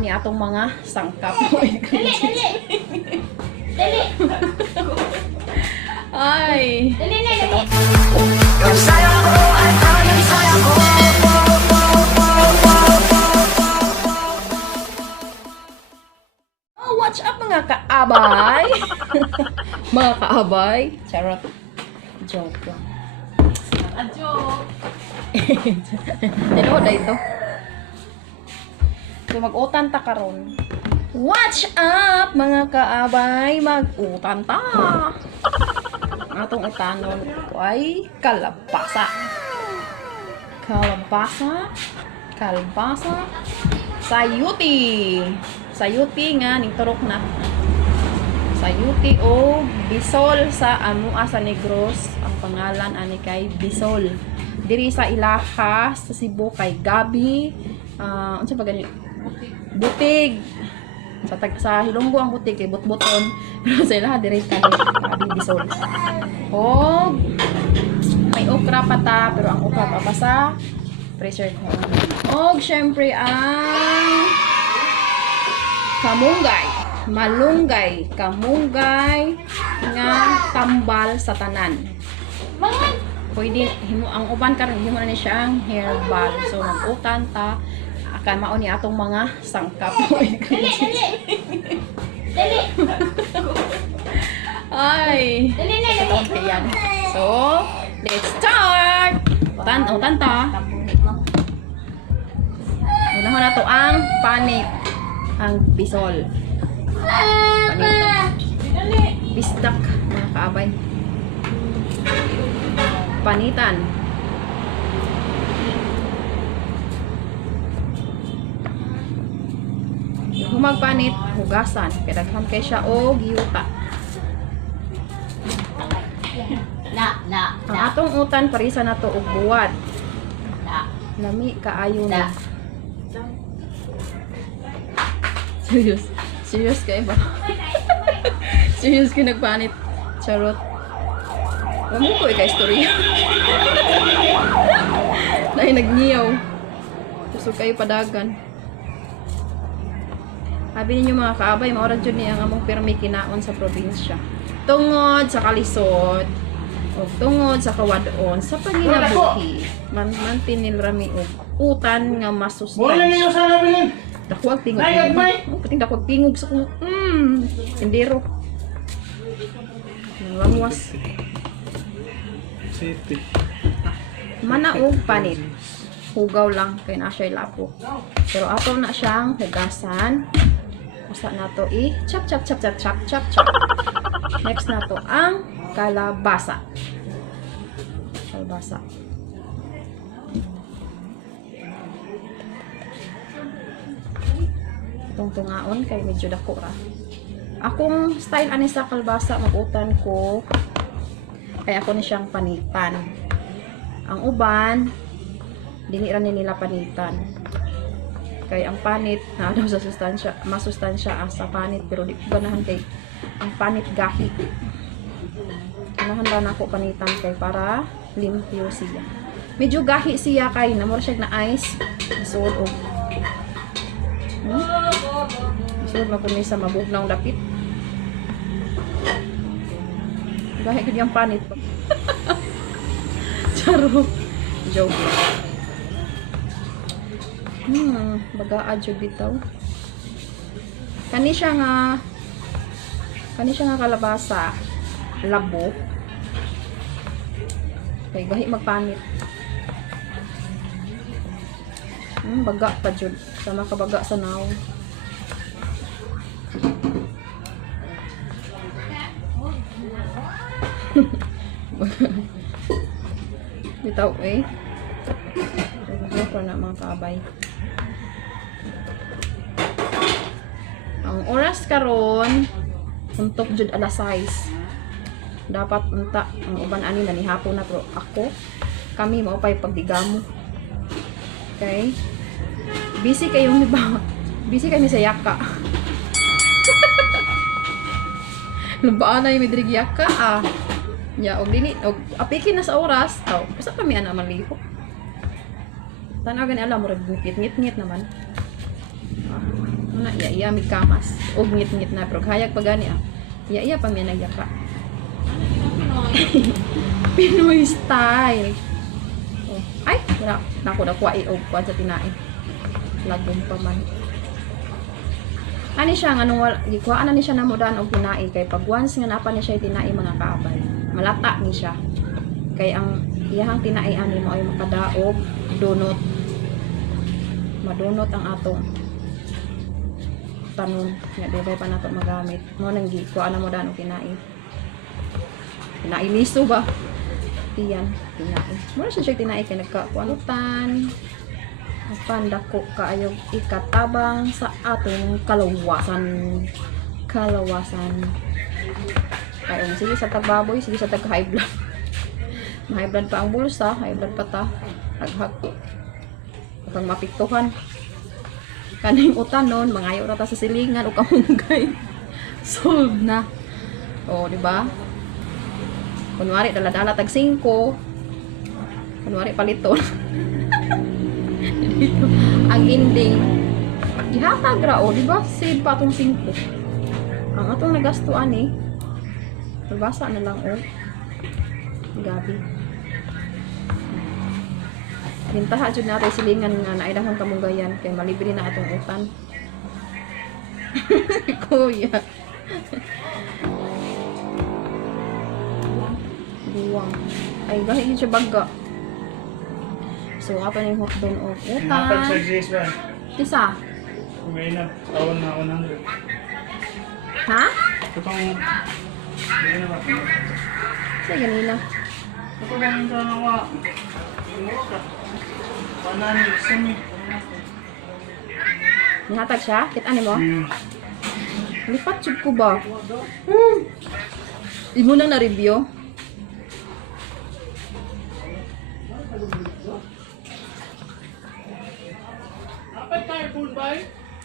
Ni atong mga sangkap mo. Dali. Ay. Dali. Oh, what's up mga kaabay? Mga kaabay. Charot. Joke lang. Joke. Tinood na ito. So, mag-utan ta karon. Watch up mga kaabay, mag-utan ta. Atong utanon ko ay kalabasa. Kalabasa. Sayuti nga ning turok na. Sayuti o bisol sa amua sa Negros. Ang pangalan ani kay Bisol. Diri sa Ilaha sa Cebu kay Gabi. Unsa ba gani? Butig. Sa Hilonggo ang butig kay Butbuton. Pero sa Ilaha diri kay Gabi Bisol. O may okra pa ta, pero ang okra pa sa freezer ko. O syempre ang malunggay nga tambal sa tanan. Pwede ang uban karon himo na ni siyang herbal. So mag-utan ta akan mao ni atong mga sangkap. Dali. Ay. Dali. Yan. So, let's start. Utan ta. Unahon na to ang panit, ang bisol. Bisdak mga kaabay. Panitan. Humagpanit, hugasan. Kadaghan kay siya og yuta. Ang atong utan parisa na to og buwad. Lami kaayo na. Serious kayo ba? Serious kayo nagpanit. Charot. Wala mo ko ika-istorya. Dahil nagniyaw. Gusto kayo padagan. Sabi ninyo mga kaabay, maurad yun niya ang among pirmi kinaon sa probinsya. Tungod sa kalisod, o tungod sa kawadon, sa panginabuhi, mantinil rami og utan nga masustansya. Dakwag tingog. Pating dakwag tingog sa kung tindero. Langwas. Mana og panit. Hugaw lang kay na siya lapo. Pero ato na siyang hugasan. Usa na to chop. Next na to ang kalabasa. Itong tungaon kay medyo dako ra. Akong style ani sa kalabasa magutan ko kay ako ni siyang panitan. Ang uban dili ra nila panitan. Kay ang panit na daw sa masustansya sa panit pero di ko ganahan kay ang panit gahi. Ganahan lang ako panitan kay para limpyo siya. Medyo gahi siya kay namor siya na ice. Isuod og isuod mapunay sa mabugnaw dapit. Gahi gid yung panit. Charo. Joke. Bagaa jud bitaw. Kani siya nga kalabasa, labo. Kay gahi magpanit. Baga pa jud. Sama ka baga sa naw. Bitaw Ito na mga kaabay. Ang oras karon untok jud alas 6. Dapat unta ang uban ani na ni hapon na pero kami mao pay pagdigamo. Okay? Busy kayo ni ba? Busy kami sa yaka. Lumbaan na yung midrig yaka Ya, og dili og apikin na sa oras. Usa kami ana maliho. Tanaw gani alam mo ngit naman. iya mi kamas ug ngit-ngit na pero hayag pa gani ah. Iya pa mi nagyaka. Pinoy style. Oh. Ay, nako nakuha og kuan sa tinae. Lagom pa man. Ani siya nga nung gikuha na ni siya namudan og tinae kay pag once nga napa ni siya tinae mga kaabay. Malata ni siya. Kay ang iyahang tinae ani mo ay makadaog donut. Madunot ang atong tanon nga dili pa nato magamit. Mo nang gikuha na mo dan og tinae. Tinae miso ba? Tiyan, tinae. Mura siya tinae kay nagkakuanutan. Pandako kaayog ikatabang sa atong kalawasan. Kaya sige sa tagbaboy, sige sa tag-high blood. High blood pa ang bulsa, high blood pa ta. Aghag. Kang mapiktuhan. Kaning utan nun, mangayo ra ta sa silingan o kamunggay. Solve na. O, di ba? Kunwari, dala-dala tag 5. Kunwari, paliton. Dito, ang ending gihatag ra o, di ba? Save pa tong 5. Ang atong nagastuan eh. Nabasa na lang o. Gabi. Bintaha jud natin silingan nga naidahang kamunggayan kay malibre na atong utan. Kuya. Buwang. Ay, gahi siya baga. So, apa na yung hotdog o utan. Napad sa Grace ba? Isa. Kumain na, tawon na 100. Ha? Ito pang... Hindi na ba? Sa ganila. Ito bang sa nawa? Mura ka. Panani, sumi. Nihatag siya? Kita ni mo? Lipat jud ko ba? Imo na na-review?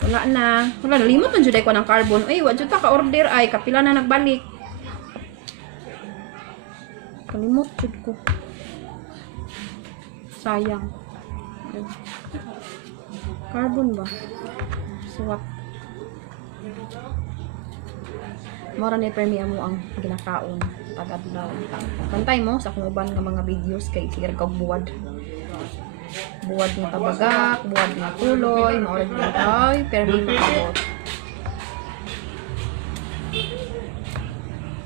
Wala na. Wala, nalimot man jud ko ng carbon. Uy, wa jud ta ka-order ay kapila na nagbalik. Kalimot jud ko. Sayang. Carbon ba? Suwat. Mora ni premium mo ang ginakaon pag-adlaw. Kantay mo sa kunuban nga mga videos kay sige kag buwad. Buwad nga tabagak, buwad nga tuloy, maurag nga ay permi makabot.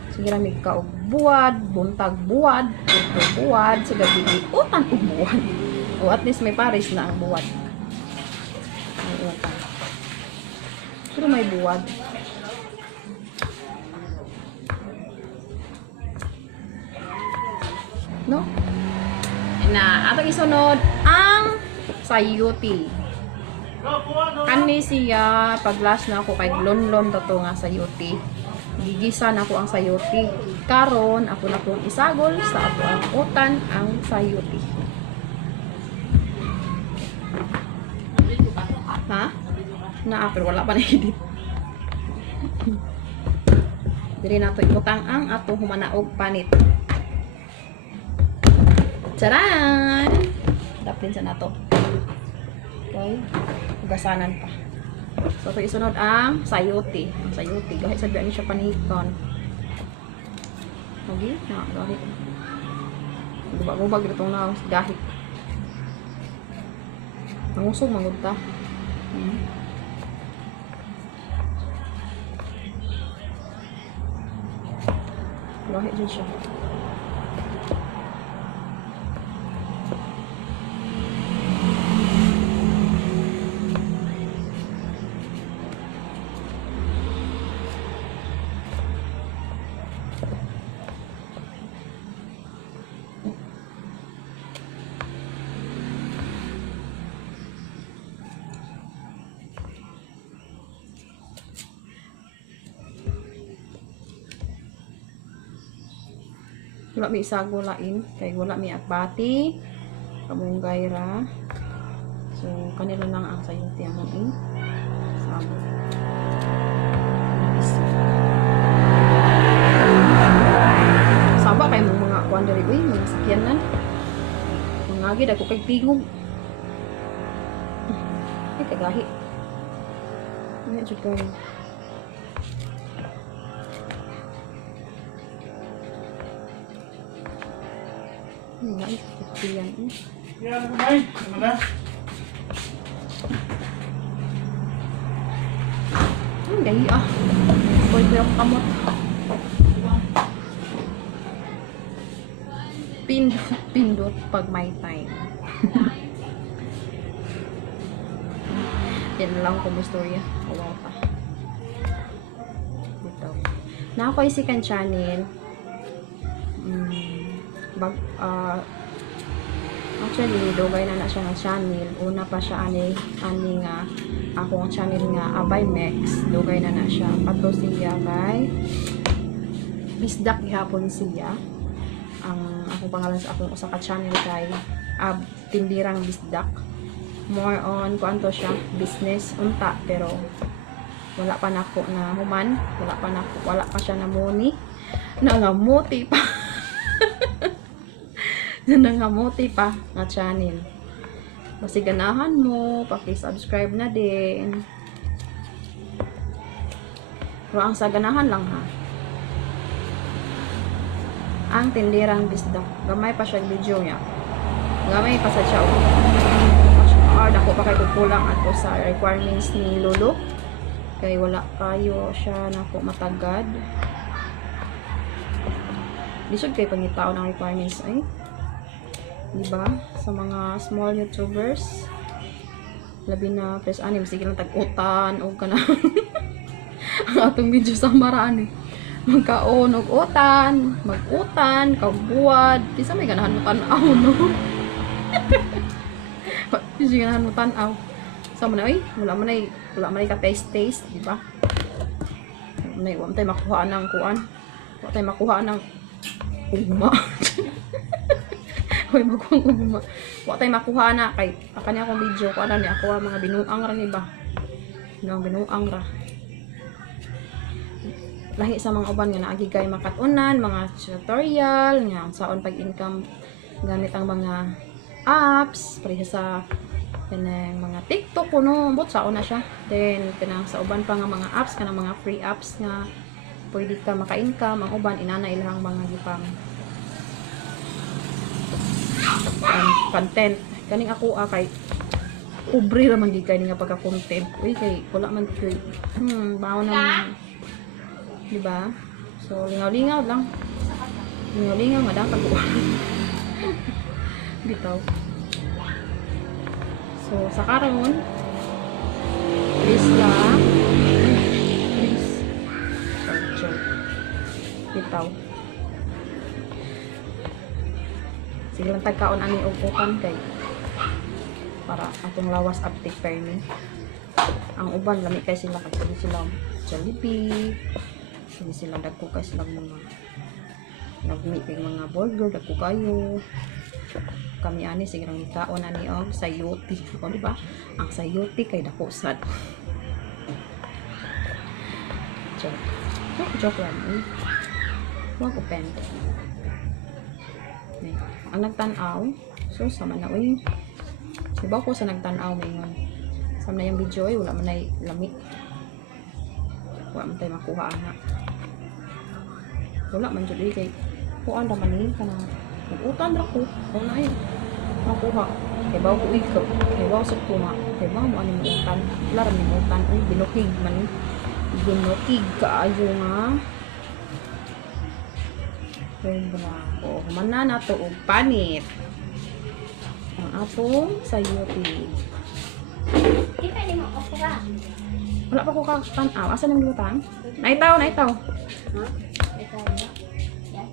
Sige ramig ka og buwad, buntag buwad, buwad, sa gabi utan og buwad. O at least may pares na ang buwad. Ang utan. Pero may buwad. No? Na atong isunod ang sayuti. Kani siya paglas na ako kay lonlon to nga sayuti. Gigisa na ako ang sayuti. Karon ako na kong isagol sa ato ang utan ang sayuti. Ha? Na pero wala pa na edit. Diri nato ibutang ang ato humanaog panit. Charan! Daplin sa nato. Okay. Ugasanan pa. So, ito isunod ang sayuti. Ang sayuti. Gahit sabihan niya siya panikon. Okay? Na, gahit. Gubag-gubag ito na gahit. Nangusog, manggunta. Gahit din siya. Wala may isago lain kay wala may akbati kamunggay ra. So kanila lang ang sayuti among sago. Saba kay mong mga kuan diri uy mga sakyanan. Mangagi dako kay tingog. Ay kagahi. Ano dyan kayo? Ay, yan. Yan, kumain. Ano na? Gayi ah. Boy ko yung kamot. Pindot pag may time. Yan lang kung istorya. Wow pa. Dito. Na ako yung second channel. Actually, dugay na siya ng channel. Una pa siya ani nga akong channel nga Abay Mex. Dugay na siya. Pato siya kay Bisdak gihapon siya. Ang akong pangalan sa akong usa ka channel kay Tindirang Bisdak. More on kuanto siya business unta pero wala pa nako na human, wala pa siya na money. Nangamuti pa. Nangamuti pa na channel. Basi ganahan mo, paki-subscribe na din. Pero ang sa ganahan lang ha. Ang Tindirang Bisdak. Gamay pa siya video niya. Gamay pa sa siya. Dako pa kay kulang ato sa requirements ni Lolo. Kay wala kayo siya nako matagad. Lisod kay pangitao ng requirements ay. Diba? Sa mga small YouTubers. Labi na first anim. Sige lang tag-utan. O ka na. Ang atong video sa maraan eh. Magkaon og utan. Mag-utan. Kabuad. Kisa may ganahan mo tanaw, no? Kisa ganahan mo tanaw. Sa man ay. Wala man ay ka-taste. Diba? Wala tayo makuha ng kuan. Wala tayo makuha ng ugma. Hoy magkuang ugma. Wa tay makuha na kay kani akong video ko ana ni ako mga binuang ra ni ba. Binuang ra. Lahi sa mga uban nga naagi kay makatunan, mga tutorial nga saon pag-income gamit ang mga apps, pare sa kanang mga TikTok kuno, bot saon na siya. Then kanang sa uban pa nga mga apps kanang mga free apps nga pwede ka maka-income ang uban inana ilang mga gipang content kaning ako kay ubre ra man gid kay nga pagka-content uy kay wala man kay bawo na di ba so lingaw lang nga dapat ko bitaw so sa karon please bitaw sige lang tagkaon ani og ukan kay para atong lawas uptake permi. Ang uban lami kay sila kay sila Jollibee. Sige sila dagko kay sila mga nagmi kay mga burger dagko kayo. Kami ani sige lang kaon ani og sayuti. O di ba? Ang sayuti kay dako sad. Joke lang. Wag ko pen. Ang nagtanaw so sama na uy diba ko sa nagtanaw ngayon sama na yung video wala man na lami wala man tayo makuha na wala man dyan kay kuan naman eh kanang utan ra ko wala ay makuha kay bawa ko ikaw kay bawa sa kuma kay bawa mo anong utan wala rin yung utan uy binukig man binukig kaayo nga o humana na to og panit ang atong sayuti Kita ni mo okra. wala pa ko kakatanaw asa nang lutang naitaw Ha? Ikaw na. Yan.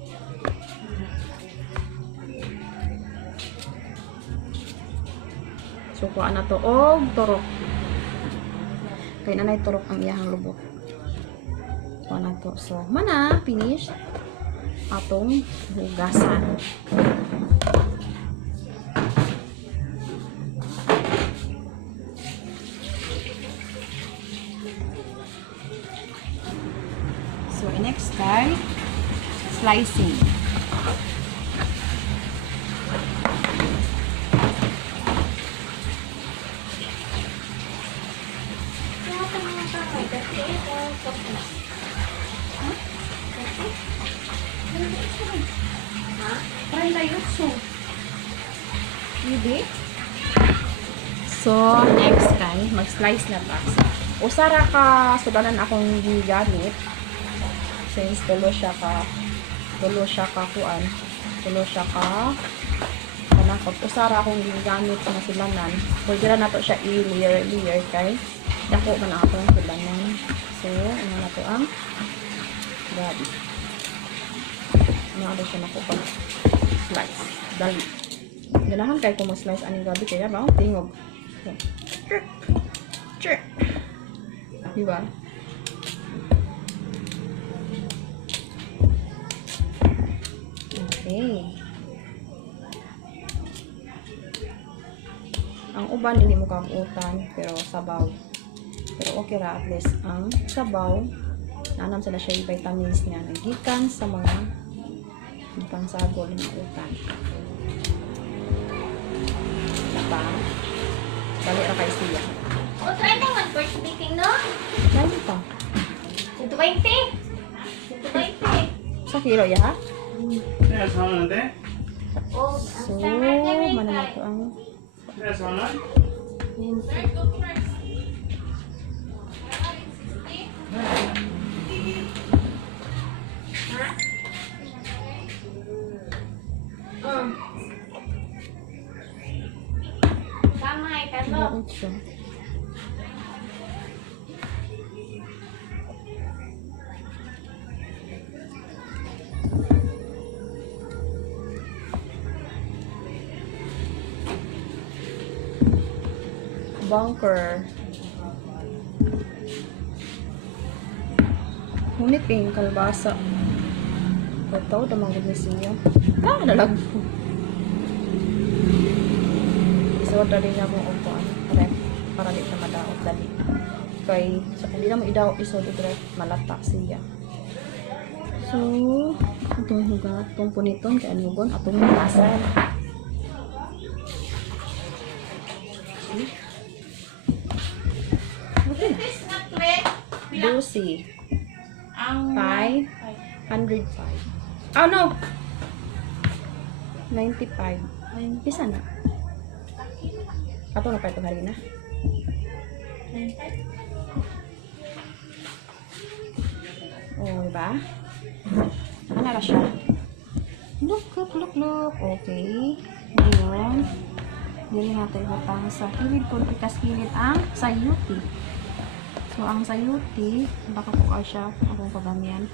so kuha na to og turok kay nanay turok ang iyahang lubot kuha na to so mana finish atong hugasan. So next time slicing. Ha? 38. Hindi? So, next time, mag-slice na ta. Usara ka, sudanan akong gigamit. Since tulo siya ka kuan. Tulo siya ka, kanang pag usara akong gigamit na silanan. Pwede na to siya i-layer kay dako man ako ng silanan. So, ano na to ang gabi. Ano siya nako pag slice. Dali. Ganahan kay kung mag-slice aning gabi kaya ba? Tingog. Check. Diba? Okay. Ang uban hindi mo kagutan pero sabaw. Pero okay ra at least ang sabaw nanam sila siya yung vitamins niya nagikan sa mga ibang sagol ng utan. Diba? Bali ra kay siya. O, try na one first baking, no? Lagi pa. 120. 120. Sa kilo ya ha? Kaya sa ano natin? O, So, ang standard na rin mana na kay. to ang Kaya sa ano? Kamay, kalo. Daot siya. Bunker. Ngunit yung kalbasa. Ito, damang gud ni siya. Nalag po. Isod na rin niya mong upuan. Para di siya madaot dali. Kay, so, hindi na mo idaot isod direct malata siya. So, itong hugat, itong puniton, kaya nugon, atong lasan. Okay. This not wet. Lucy. Ang 505. Oh no! 95. Isa na. Ato na pa ito harina. Oh, diba? Ano na siya? Look. Okay. Ngayon, dili natin ibutang sa kilid kung ikas kilid ang sayuti. So, ang sayuti, baka po siya akong pagamian.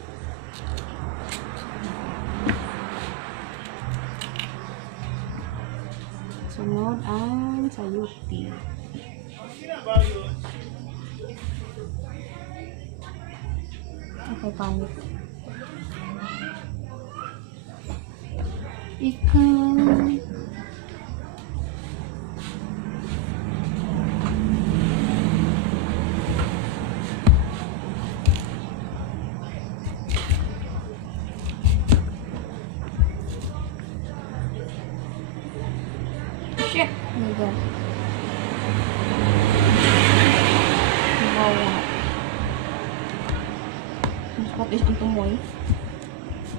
Sunod ang sayuti. Okay, pangit. Ikan. Shit! Oh my God. Wow. What is ang tumoy?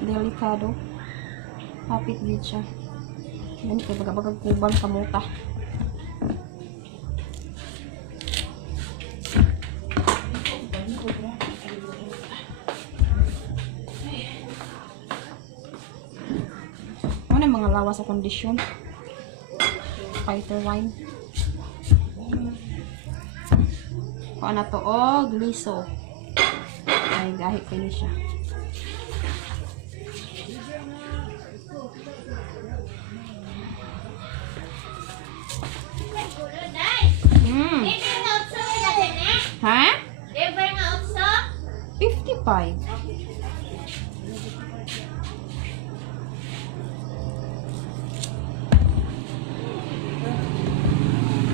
Delikado. Hapit din siya. Yan, kaya bagag kubang kamuta. Ano yung mga lawas sa kondisyon? Fighter wine. Kung ano to, oh, gliso. Ay, gahit pa siya. Libre nga utso nila din eh. Ha? Libre nga utso. 55.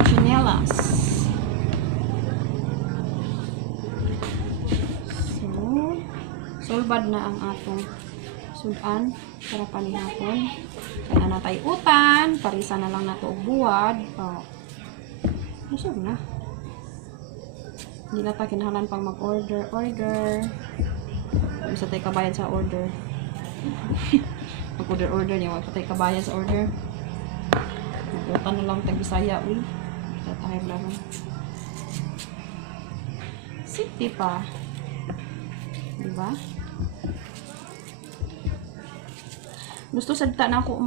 Chinelas. So, sulbad na ang atong sudan para panihapon. Kaya na tayo utan, parisa na lang nato og buwad. Oh. Busog na. Hindi na tayo kinahanglan pang mag-order. Kung isa tayo kabayad sa order. Mag-order niya, wag patay kabayan sa order. Magbutan na lang tag-Bisaya, uy. Tatahir lang. City pa. Diba? Gusto sadta na ako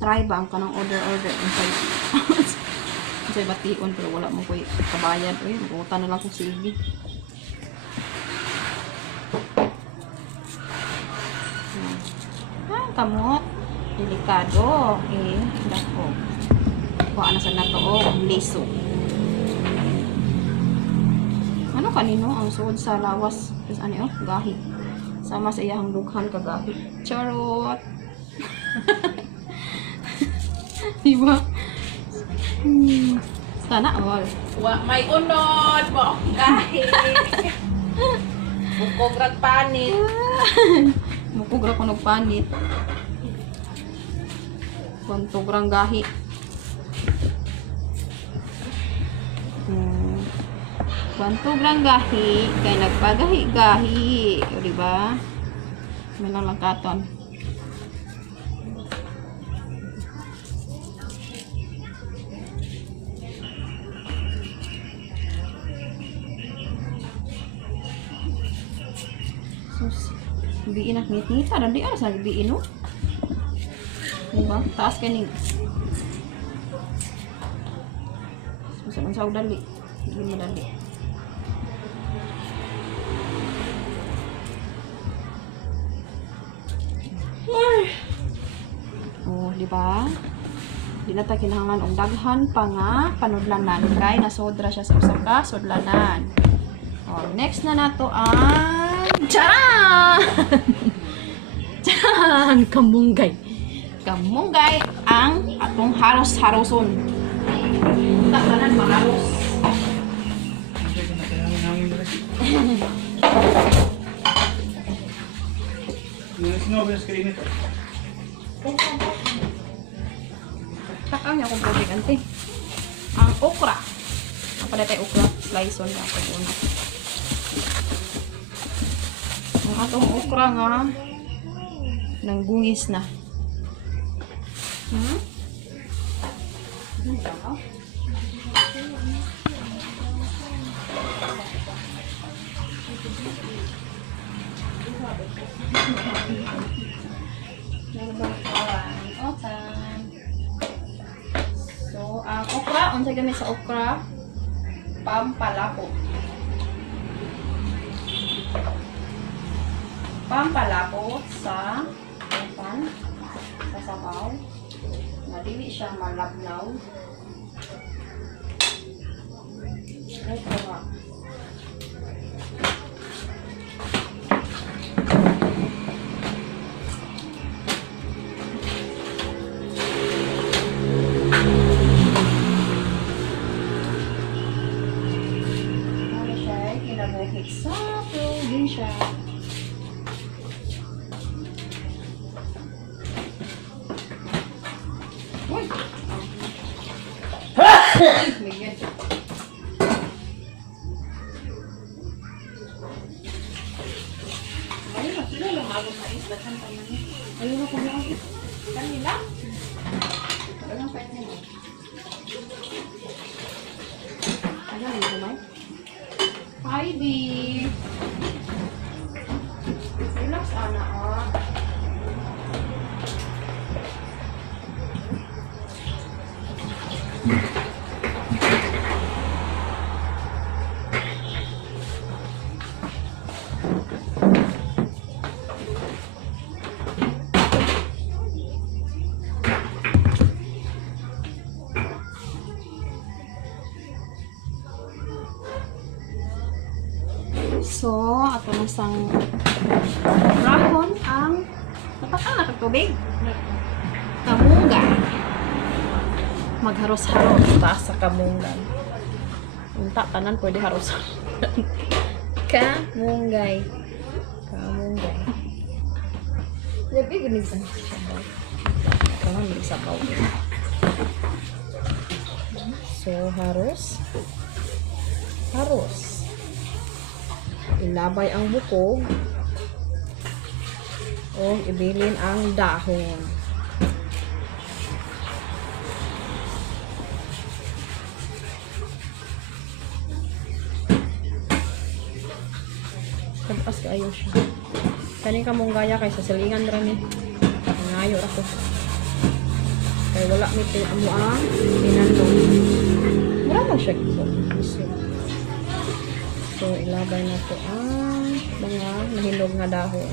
try ba ang kanang order inside. Inside bation, pero wala mo ko kabayan. Uy, magbutan na lang kung sige. Kamot. Delikado. Dako. Kuha na sa nato o liso. Ano kanino ang suod sa lawas? Tapos ano yun? Gahi. Sama sa iyahang dughan ka gahi. Charot! Diba? Sana all. May unod mo. Kahit. Bukograg panit. Mupugra ko nagpanit. Kontugrang gahi. Kontugrang gahi. Kaya nagpagahi-gahi. O diba? May lang katon. Sus. Biin na nita dan di aras na biin no. Diba? Taas kaning. Susan sa dali. Hindi mo dali. Oh, di ba? Di na ta kinahanglan og daghan pa nga panudlanan kay nasodra siya sa usa ka sudlanan. Oh, next na nato ang Charan! Charan! Kamunggay. Kamunggay ang atong haros-haroson. Takanan maharos. Takaw niya kung pwede kanti. Ang okra. Ang pala tayo okra. Slice on na ako una. Ang atong okra nga nanggungis na. So, ang okra, unsay gamit sa okra? Pampalako. Pampalako sa pan sa sabaw. Madili siya malabnaw. Ito nga. Ano siya? Kinabuhit sa probinsya. Bigyan. Ayun na, sila lang agad na isbatan pa man. Ayun na kung lang. Kanila? Ayun ang pwede mo. Ano ang gumay? Heidi! Relax, Ana, ah. So, ato na sang rahon ang napaka na tubig. Kamunggay. Magharos-haros ta sa kamunggay. Unta tanan pwede haros. Kamunggay. Kamunggay. Lebi gini sa sabaw. Kaman may sabaw. So, haros. Haros. Ilabay ang bukog. O ibilin ang dahon. Tagas kayo siya. Kaning kamong gaya kay sa silingan rin eh. Ngayo ako. Kaya wala may amo ang pinandong. Wala lang siya ito. So, ilabay na ito ang mga nahilog nga dahon.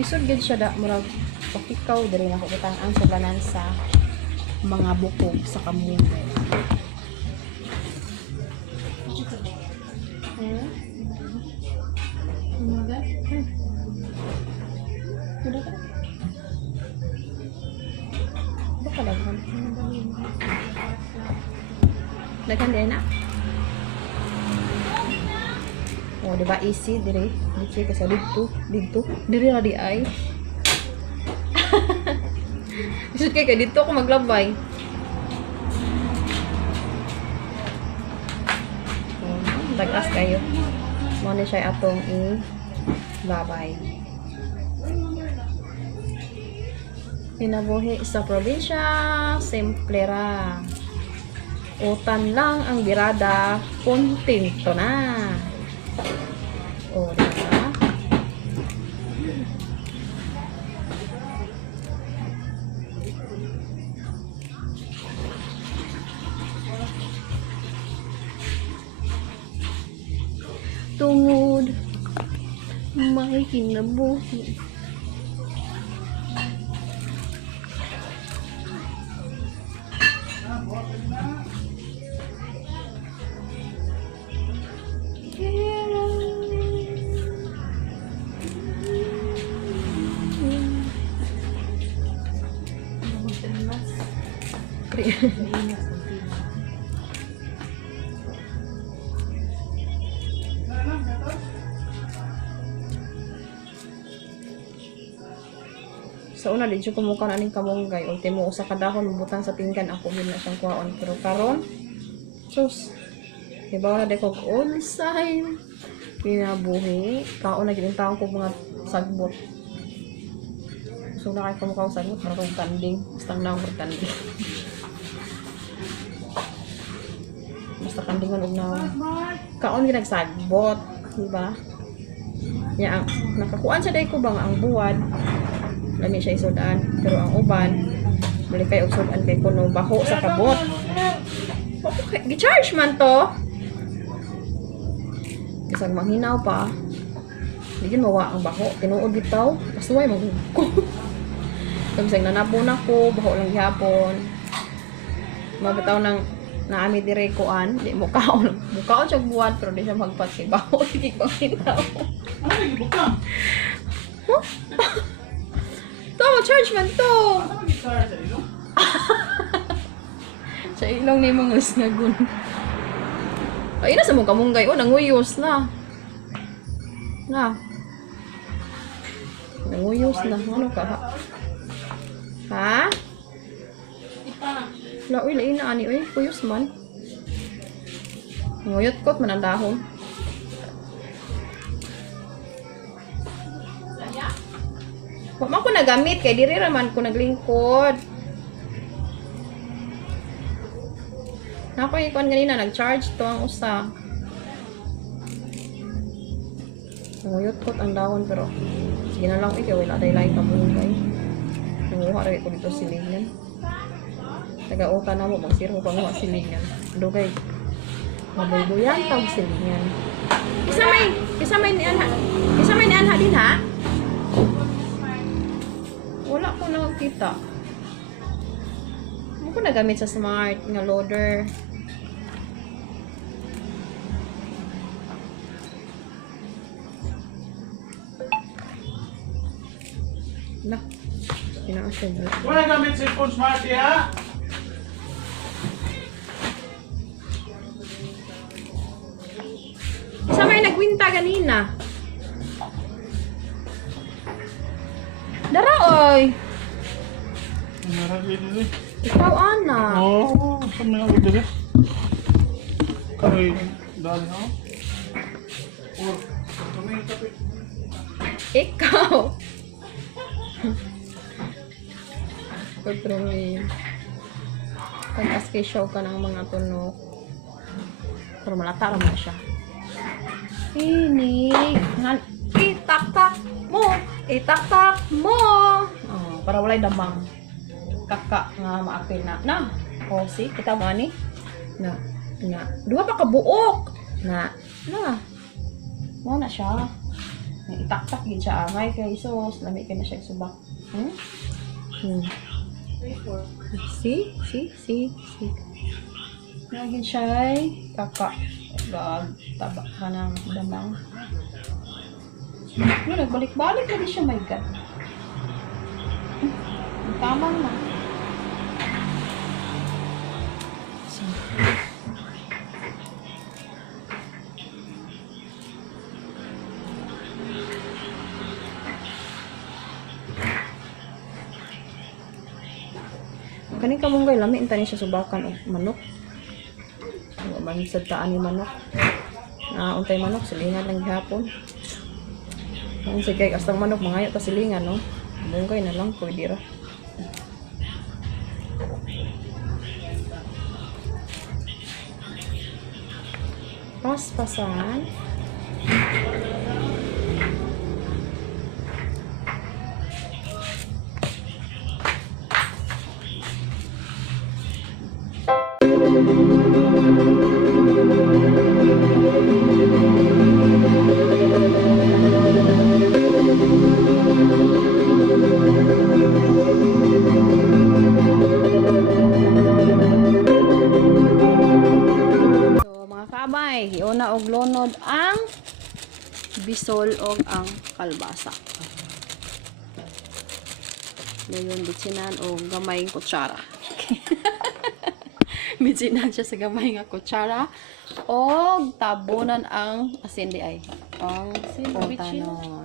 Isod gid siya da murag pakikaw diri na ko ang sulanan sa mga bukog sa kamunggay. Baka daghan. Daghan din na. Oh, diba easy dire? Dito kasi dito. Dire na di ay. Isut kay dito ako maglabay. Tagas kayo. Mo ni siya atong i-babay. Pinabuhi sa probinsya, simple ra. Utan lang ang birada, punting to na. O, diba? Tungod, may kinabuhi. Sa una dito ko mukha na ning kamunggay ultimo usa ka dahon butang sa pinggan ako gid na siyang kuhaon pero karon sus ibaw na deko unsay pinabuhi kaon na gid taon ko mga sagbot so na kay ko mukha sagbot marong tanding basta nang tanding basta kandingan og na kaon gid nagsagbot di ba ya nakakuan sa day ko ba nga ang buwad lami siya isudan pero ang uban balik kay og sudan kay kuno baho sa kabot okay gi-charge man to bisag manghinaw pa di gyud mawa ang baho tinuod bitaw pasuway magko kag bisag nanabo na ko baho lang gihapon mabitaw nang naami dire kuan di mo kaon siya buwan pero di siya magpat kay baho di manghinaw Ano yung bukang? to charge man to Ano mag-start sa ilo? sa ilong ni mga lisnagun. Ay na sa mong kamunggay o nanguyos na. Nanguyos na. Ano ka ha? Ha? Ipa. Uy, lain na ani. Uy, kuyos man. Nguyot kot man ang dahon. Wa man ko nagamit kay diri raman ko naglingkod. Nako ikon ganina nag-charge to ang usa. Nguyot kot ang dahon pero sige na lang ikaw wala day lain kamunggay. Nanguha ra ko dito silingan. Taga-uta na mo magsiro pa mo silingan. Dugay. Mabubuyan tawag silingan. Kisa may ni anha din ha? Wala ko nakita. Hindi ko nagamit sa smart nga loader. Lah, pinaka-send. Wala gamit cellphone smart ya? Isa may nagwinta ganina. Dara oy. Marami din eh. Ikaw, Ana. Oo, kami na ulit eh. Kami, dali ako. Or, kami yung tapit. Ikaw. Pagtrumin. Pag-askisyaw ka ng mga tunok. Pero malata naman siya. Inig. Itak-tak mo. Itak-tak mo. Oh, para walay damang. Kaka nga maapil na. Na. O, see? Kita mo ani? Na. Na. Duha pa kabuok. Na. Na. Mo na siya. Itak-tak yun siya amay kay sos. Lami ka na siya subak. Hmm? Hmm. See? Lagin siya ay kaka. Tabak ka ng damang. Nagbalik-balik na siya, my God. Tama na. So. Kaning kamunggay lami inta ni siya subakan og manok. Wa man sad taan ni manok. Untay manok silingan lang gihapon. Kung sige astang manok mangayo ta silingan no. Munggay na lang pwede ra. Pas-pasan. So, mga kabay, iuna og lonod ang bisol og ang kalbasa. Ngayon, bitsinan o gamay ng kutsara. Bitsinan siya sa gamay nga kutsara. O tabunan ang asin di ay. Ang putanon.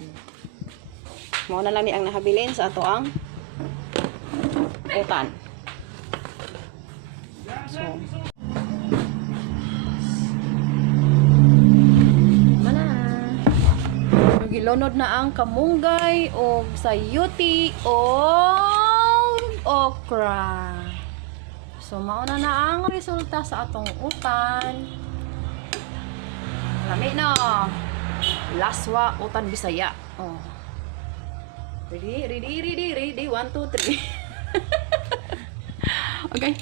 Mao na lang ni ang nahabilin sa ato ang utan. So, gilonod na ang kamunggay o sayuti o okra. So, mauna na ang resulta sa atong utan. Lami na. Laswa, utan Bisaya. Oh. Ready. 1, 2, 3. Okay.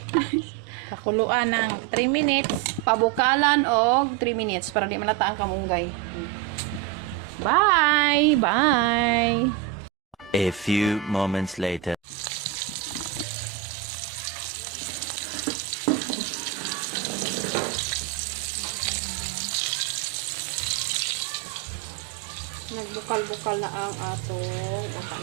Pakuluan ng 3 minutes. Pabukalan og 3 minutes para di malata ang kamunggay. Bye! A few moments later. Nagbukal-bukal na ang atong utan.